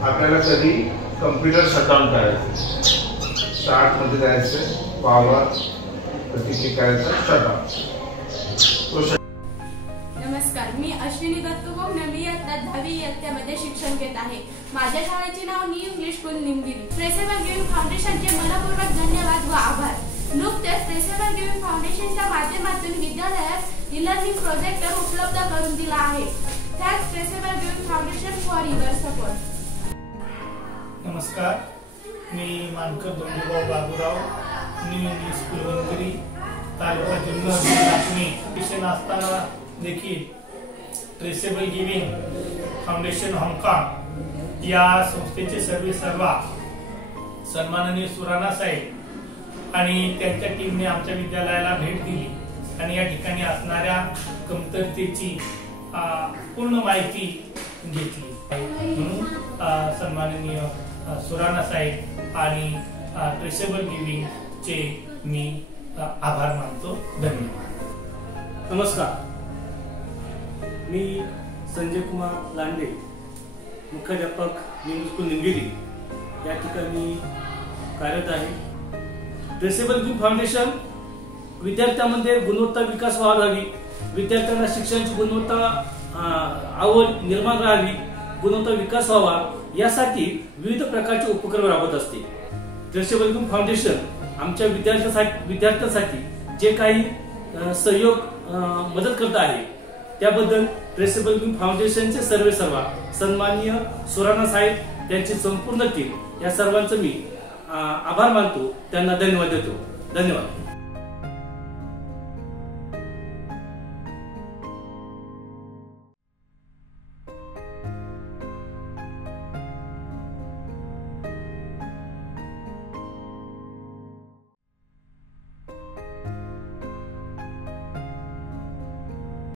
आपल्याला कधी computer shutdown करायचं, स्टार्टमध्ये जायचं, वावर तिथे करायचं शटडाऊन। नमस्कार, मी अश्विनी दत्तुभोगणे, मी इयत्ता 10वी इयत्तेमध्ये शिक्षण घेत आहे। माझ्या शाळेचे नाव new English school Nimgiri. Traceable giving फाउंडेशनचे मनपूर्वक धन्यवाद व आभार। नुकतेच ट्रेसेबल गिव्हिंग फाउंडेशनच्या माध्यमातून विद्यालयात ई-लर्निंग प्रोजेक्टर उपलब्ध करून दिला आहे। Thanks traceable giving foundation for your support. नमस्कार, मी मानकर दोंडेभाऊ Baburao, new English school Nimgiri, तालुका जुन्नर, लाखनी शिक्षण असताना देखील ट्रेसेबल गिव्हिंग फाउंडेशन हाँगकाँग या संस्थेचे सर्वेसर्वा सन्माननीय सुराणा साहेब आणि त्यांच्या टीमने आमच्या विद्यालयाला भेट दिली आणि या ठिकाणी असणाऱ्या कमतरतेची पूर्ण माहिती घेतली। म्हणून सन्माननीय सुराणा साहेब आणि ट्रेसेबल गिव्हिंग चे मी आभार मानतो। धन्यवाद। नमस्कार, मी संजय कुमार लांडे, मुख्याध्यापक न्यू स्कूल निमगिरी या ठिकाणी कार्यरत आहे। ट्रेसेबल गिव्हिंग फाउंडेशन विद्यार्थ्यांमध्ये गुणवत्ता विकास व्हावी, विद्यार्थ्यांना शिक्षणाची गुणवत्ता आवड निर्माण राहावी, गुणवत्ता विकास व्हावा यासाठी विविध प्रकारचे उपक्रम राबवत असते। ट्रेसेबल गिव्हिंग फाउंडेशन आमच्या विद्यार्थ्यांसाठी जे काही सहयोग मदत करत आहे त्याबद्दल ट्रेसेबल गिव्हिंग फाउंडेशनचे सर्वेसर्वा सन्माननीय सुराणा साहेब त्यांची संपूर्ण टीम या सर्वांचं मी आभार मानतो, त्यांना धन्यवाद देतो। धन्यवाद।